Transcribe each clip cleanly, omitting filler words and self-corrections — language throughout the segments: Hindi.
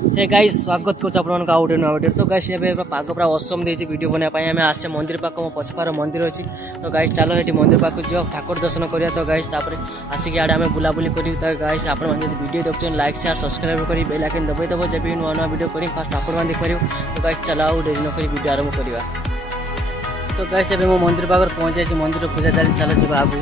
हे गाइस स्वागत करुँ आपन आउ गोटे नुआ वीडियो। तो गाइस ये पाग पूरा असम देती वीडियो बनाई आम आसे मंदिर पाख मो पछपार मंदिर अच्छी। तो गाइस चलो ये मंदिर पाख जो ठाकुर दर्शन करिया। तो गाइस आसिक आड़े आम बुलाबुली कर। तो गाइस आप वीडियो देखते लाइक शेयर सब्सक्राइब कर बेल आइकन दबाई दब जब भी नुआ नुआ वीडियो करी फास्ट आपण देखिए। तो गाइस चलो आउ डेरी नक वीडियो आरंभ करवा। तो गाइस ये मंदिर पाख पहुँच जाए मंदिर पूजा चली चलो जी आगू।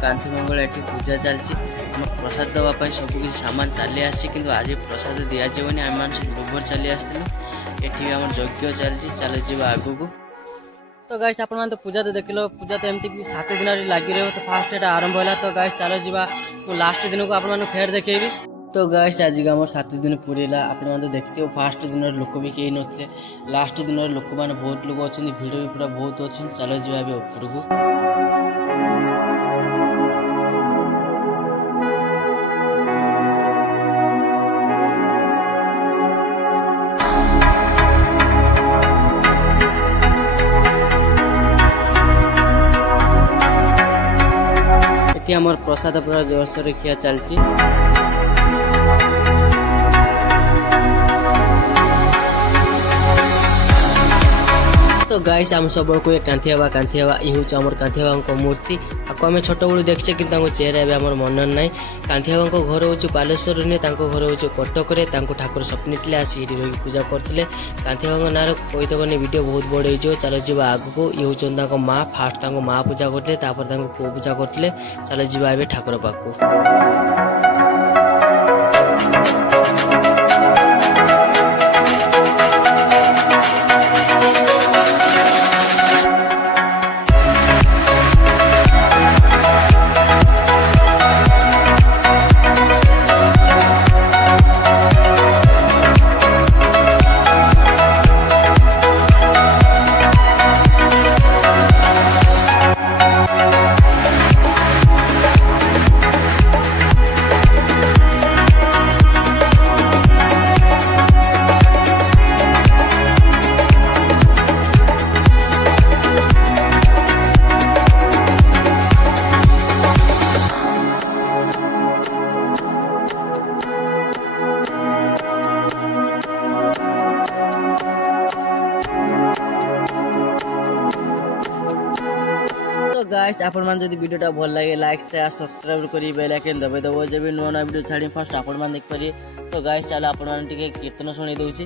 कांति मंगल ये पूजा चलती प्रसाद दवापाई सबकि सामान चली आसी कि आज प्रसाद दि जावनी आम सब गोबर चली आसलु। ये आम यज्ञ चलती चलो जी आगू को। तो गाइस आप पूजा तो देख लो पूजा तो एमती 7 दिन लगी रही। तो फास्ट ये आरंभ है। तो गाइस चलो जी लास्ट दिन को आप फेर देखेबी। तो गाइस आज आम 7 दिन पूरेला आप देखते हो। फास्ट दिन लोक भी कहीं नथिले, लास्ट दिन लोक मैंने बहुत लोग अच्छा भिड़ भी पूरा बहुत अच्छे। चलो जी ऊपर को। आमर प्रसाद पूरा जोरसोर खिया चलती। तो गाइस आम सब को कांथी हवा ये हूँ आम कांथी बाबा मूर्ति। आपको आम छोट बड़ू देखचे कि चेहरा भी आम मन ना। कांथी बाबा घर हूँ बालेश्वर ने घर हूँ कटक में। ठाकुर स्वप्न आसी रही पूजा करते। कांथी बाबा ना कहीतनी वीडियो बहुत बड़े हो। चलो जी आगू को। ये हूँ माँ फास्ट माँ पूजा करते पुओ पूजा करते। चलो जी ए ठाकुर पाक। तो गाइस आपण मान जदि वीडियोटा भल लगे लाइक शेयर सब्सक्राइब करी बेल आइकन दबाई दबो जब भी नुआ नुआ वीडियो छाड़ी फास्ट आपण मान देख पारे। तो गाइस चलो आपण मान टिके कीर्तन सुनी दउची।